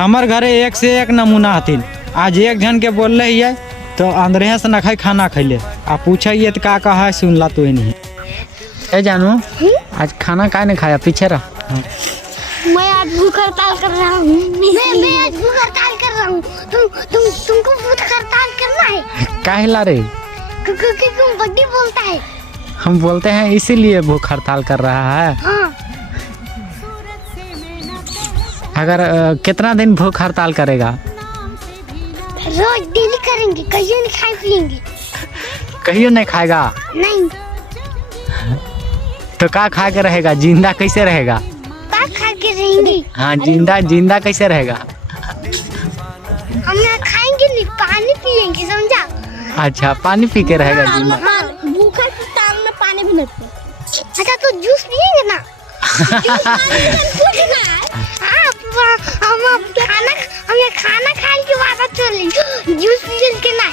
हमार घरे एक से एक नमूना हथिन। आज एक जन के बोल रही है तो अंदर से न खाई खाना खैले आ पूछिए तो का कहा है सुनला तो नहीं। ए जानू आज खाना का नहीं खाया पीछे रह। मैं आज भूख हड़ताल कर रहा हूँ। मैं आज भूख हड़ताल कर रहा हूँ। तुमको भूख हड़ताल करना है? काहे ला रे? क्योंकि तुम बड्डी बोलता है। हम बोलते हैं इसीलिए भूख हड़ताल कर रहा है। हाँ। अगर कितना दिन भूख हड़ताल करेगा? रोज डेली करेंगे, कहियो नहीं खाए पिएंगे। कहियो नहीं खाएगा? नहीं। तो का खा के रहेगा? जिंदा कैसे रहेगा? का खा के रहेंगे? हाँ जिंदा कैसे रहेगा? हम ना खाएंगे नहीं, पानी पिएंगे, समझा? अच्छा पानी पी के रहेगा जिंदा। भूख हड़ताल में पानी भी नहीं पिए। अच्छा तो जूस पिएंगे ना? जूस पानी ना। हम खाना खाने के बाद चलेंगे, जूस पी के ना।